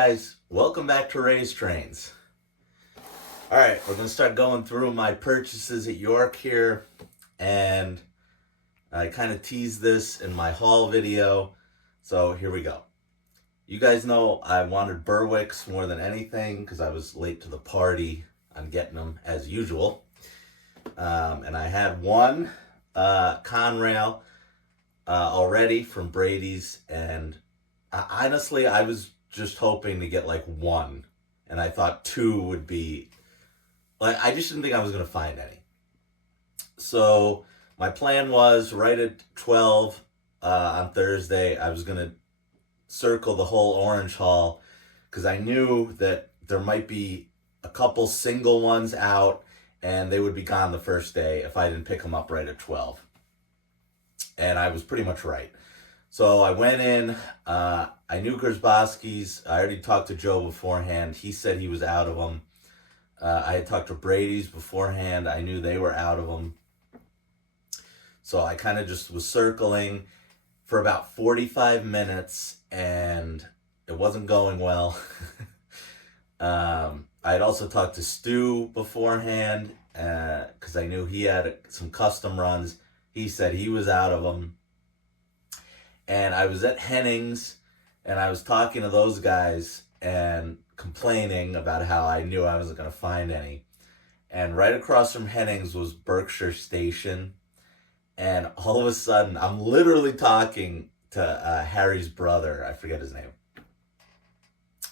guys, welcome back to Raise Trains. Alright, we're going to start going through my purchases at York here, and I kind of teased this in my haul video, so here we go. You guys know I wanted Berwicks more than anything because I was late to the party on getting them as usual. And I had one Conrail already from Brady's, and honestly, I was just hoping to get like one, and I thought two would be, like, I just didn't think I was going to find any. So my plan was right at 12 on Thursday, I was going to circle the whole orange haul because I knew that there might be a couple single ones out and they would be gone the first day if I didn't pick them up right at 12. And I was pretty much right. So I went in, I knew Gersbowski's. I already talked to Joe beforehand. He said he was out of them. I had talked to Brady's beforehand. I knew they were out of them. So I kind of just was circling for about 45 minutes, and it wasn't going well. I had also talked to Stu beforehand because I knew he had some custom runs. He said he was out of them. And I was at Henning's, and I was talking to those guys and complaining about how I knew I wasn't going to find any. And right across from Henning's was Berkshire Station. And all of a sudden, I'm literally talking to Harry's brother. I forget his name.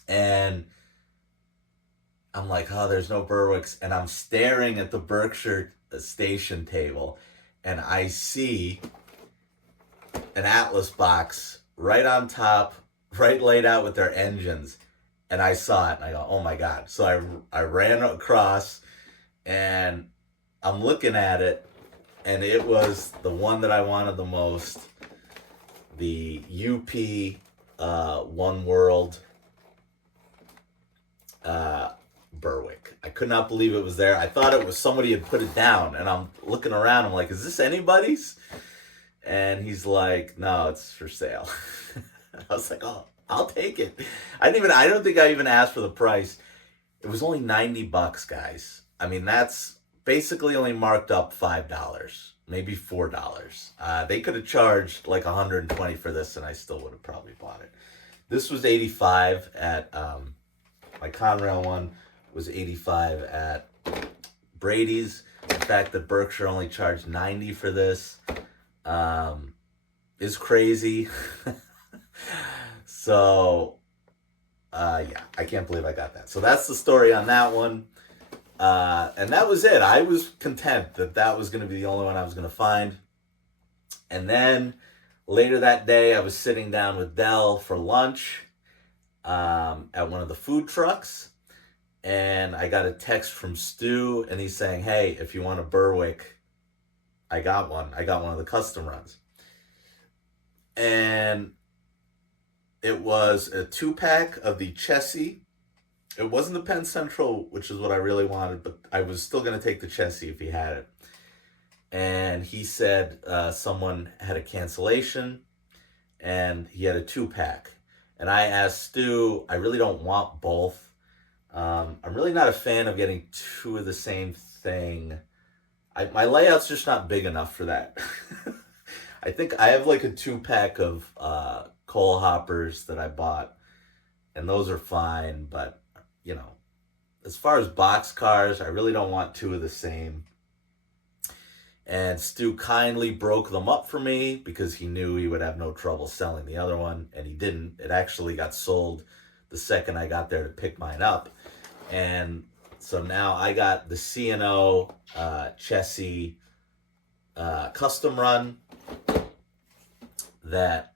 And I'm like, oh, there's no Burwicks. And I'm staring at the Berkshire Station table, and I see an Atlas box right on top, right laid out with their engines. And I saw it and I go, oh my God. So I ran across and I'm looking at it, and it was the one that I wanted the most. The UP One World Berwick. I could not believe it was there. I thought it was somebody had put it down, and I'm looking around. I'm like, is this anybody's? And he's like, no, it's for sale. I was like, oh, I'll take it. I don't think I even asked for the price. It was only $90, guys. I mean, that's basically only marked up $5, maybe $4. They could have charged like $120 for this, and I still would have probably bought it. This was $85 at, my Conrail one was $85 at Brady's. The fact that Berkshire only charged $90 for this is crazy. So yeah, I can't believe I got that. So that's the story on that one. And that was it. I was content that that was going to be the only one I was going to find. And then later that day, I was sitting down with Dell for lunch at one of the food trucks. And I got a text from Stu, and he's saying, hey, if you want a Berwick, I got one. I got one of the custom runs. And it was a 2-pack of the Chessie. It wasn't the Penn Central, which is what I really wanted, but I was still going to take the Chessie if he had it. And he said someone had a cancellation, and he had a 2-pack. And I asked Stu, I really don't want both. I'm really not a fan of getting two of the same thing. My layout's just not big enough for that. I think I have like a 2-pack of coal hoppers that I bought, and those are fine. But, you know, as far as box cars, I really don't want two of the same. And Stu kindly broke them up for me because he knew he would have no trouble selling the other one, and he didn't. It actually got sold the second I got there to pick mine up. And so now I got the C&O Chessie custom run that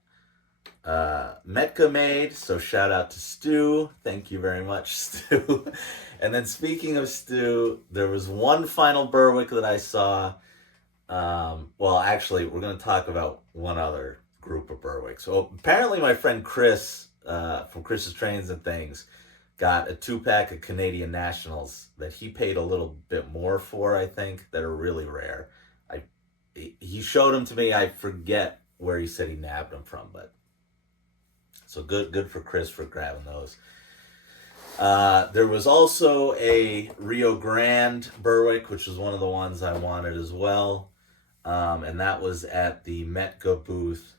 Metka made. So shout out to Stu. Thank you very much, Stu. And then speaking of Stu, there was one final Berwick that I saw. Well, actually, we're going to talk about one other group of Berwicks. So apparently my friend Chris from Chris's Trains and Things got a 2-pack of Canadian Nationals that he paid a little bit more for, I think, that are really rare. He showed them to me. I forget where he said he nabbed them from, but so good for Chris for grabbing those. There was also a Rio Grande Berwick, which was one of the ones I wanted as well. And that was at the Metka booth,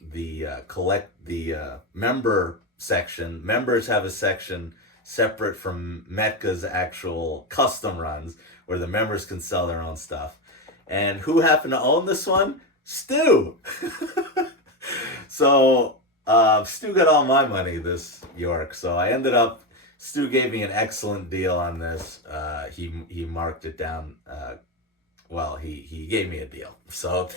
the member section. Members have a section separate from Metka's actual custom runs, where the members can sell their own stuff. And who happened to own this one? Stu. So Stu got all my money this York. So I ended up, Stu gave me an excellent deal on this. He marked it down. Well, he gave me a deal. So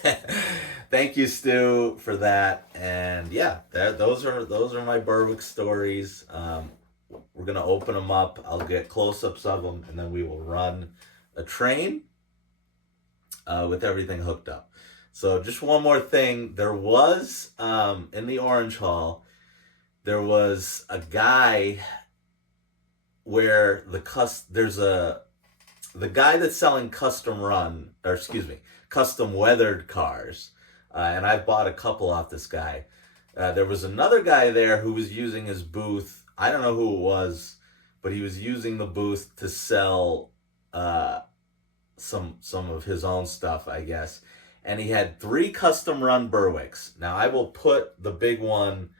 thank you, Stu, for that. And yeah, those are my Berwick stories. We're gonna open them up. I'll get close-ups of them, and then we will run a train with everything hooked up. So just one more thing. There was in the Orange Hall, there was a guy where the guy that's selling custom weathered cars, and I've bought a couple off this guy. There was another guy there who was using his booth. I don't know who it was, but he was using the booth to sell some of his own stuff, I guess. And he had 3 custom run Berwicks. Now I will put the big one,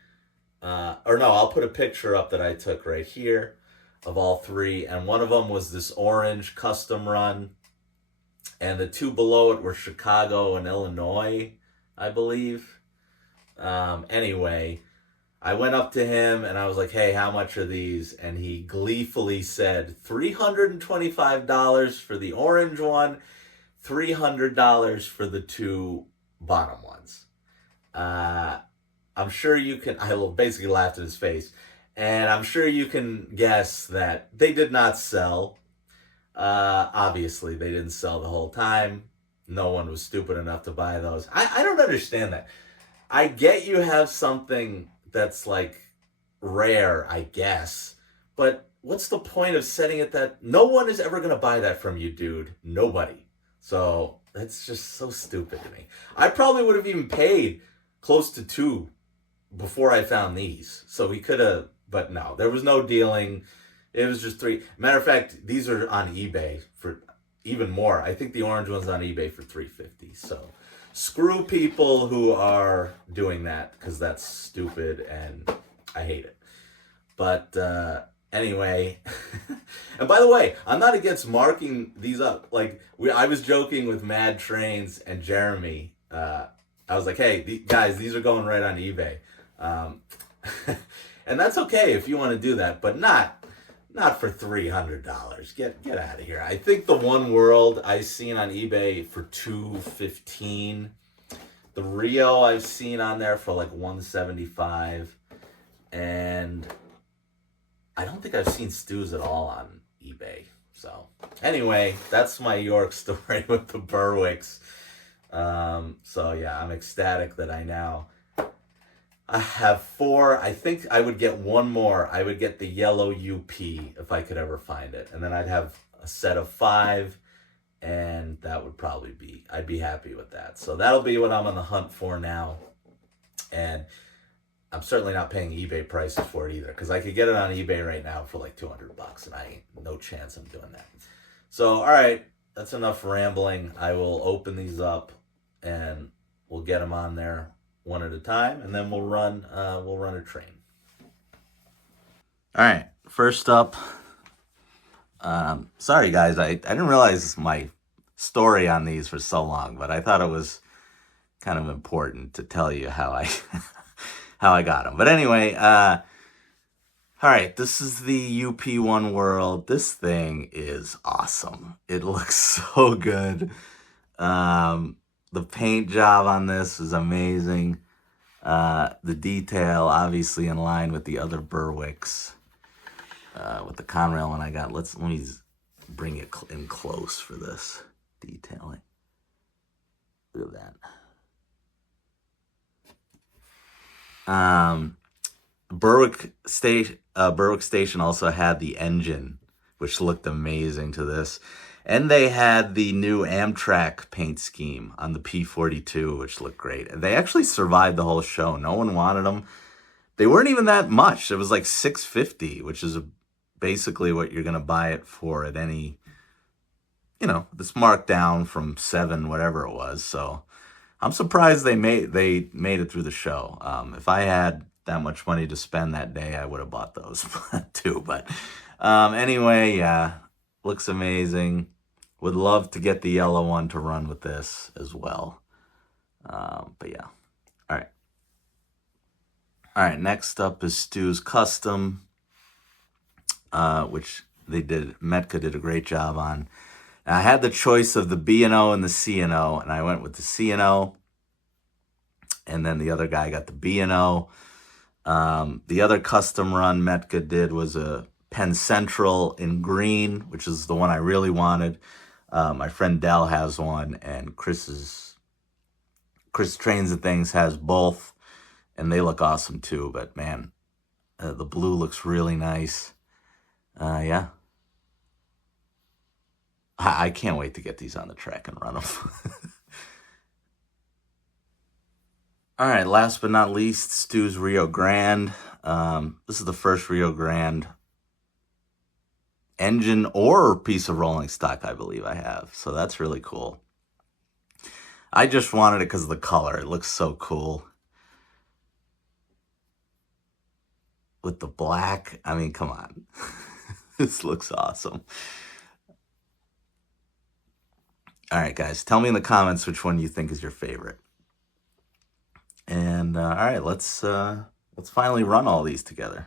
I'll put a picture up that I took right here of all 3, and one of them was this orange custom run, and the 2 below it were Chicago and Illinois, I believe. Anyway, I went up to him and I was like, hey, how much are these? And he gleefully said $325 for the orange one, $300 for the 2 bottom ones. I'm sure you can, I basically laughed in his face. And I'm sure you can guess that they did not sell. Obviously, they didn't sell the whole time. No one was stupid enough to buy those. I don't understand that. I get you have something that's like rare, I guess. But what's the point of setting it that no one is ever going to buy that from you, dude? Nobody. So that's just so stupid to me. I probably would have even paid close to 2 before I found these. So we could have... But no, there was no dealing. It was just 3. Matter of fact, these are on eBay for even more. I think the orange one's on eBay for $350. So screw people who are doing that, because that's stupid and I hate it. But anyway, and by the way, I'm not against marking these up. Like I was joking with Mad Trains and Jeremy. I was like, hey, guys, these are going right on eBay. And that's okay if you want to do that, but not for $300. Get out of here. I think the One World I've seen on eBay for $215. The Rio I've seen on there for like $175. And I don't think I've seen Stu's at all on eBay. So anyway, that's my York story with the Burwicks. So yeah, I'm ecstatic that I have 4. I think I would get one more. I would get the yellow UP if I could ever find it. And then I'd have a set of 5, and that would probably I'd be happy with that. So that'll be what I'm on the hunt for now. And I'm certainly not paying eBay prices for it either, because I could get it on eBay right now for like $200, and I ain't no chance I'm doing that. So, all right, that's enough rambling. I will open these up, and we'll get them on there one at a time, and then we'll run a train. All right, first up, sorry guys, I didn't realize my story on these for so long, but I thought it was kind of important to tell you how I how I got them. But anyway, all right, this is the UP One World. This thing is awesome. It looks so good. The paint job on this is amazing. The detail, obviously in line with the other Berwicks. With the Conrail one I got. Let me bring it in close for this detailing. Look at that. Berwick Station also had the engine, which looked amazing to this. And they had the new Amtrak paint scheme on the P42, which looked great. They actually survived the whole show. No one wanted them they weren't even that much. It was like $6.50, which is basically what you're gonna buy it for at any, this marked down from 7, whatever it was. So I'm surprised they made it through the show. If I had that much money to spend that day, I would have bought those too. But anyway, yeah, looks amazing. Would love to get the yellow one to run with this as well. But yeah, all right. All right, next up is Stu's Custom, which Metka did a great job on. And I had the choice of the B&O and the C&O, and I went with the C&O. And then the other guy got the B&O. The other custom run Metka did was a Penn Central in green, which is the one I really wanted. My friend Dell has one, and Chris Trains and Things has both, and they look awesome too. But man, the blue looks really nice. Yeah. I can't wait to get these on the track and run them. All right, last but not least, Stu's Rio Grande. This is the first Rio Grande engine or piece of rolling stock I believe I have. So that's really cool. I just wanted it because of the color. It looks so cool. With the black, I mean, come on. This looks awesome. All right, guys, tell me in the comments which one you think is your favorite. And all right, let's finally run all these together.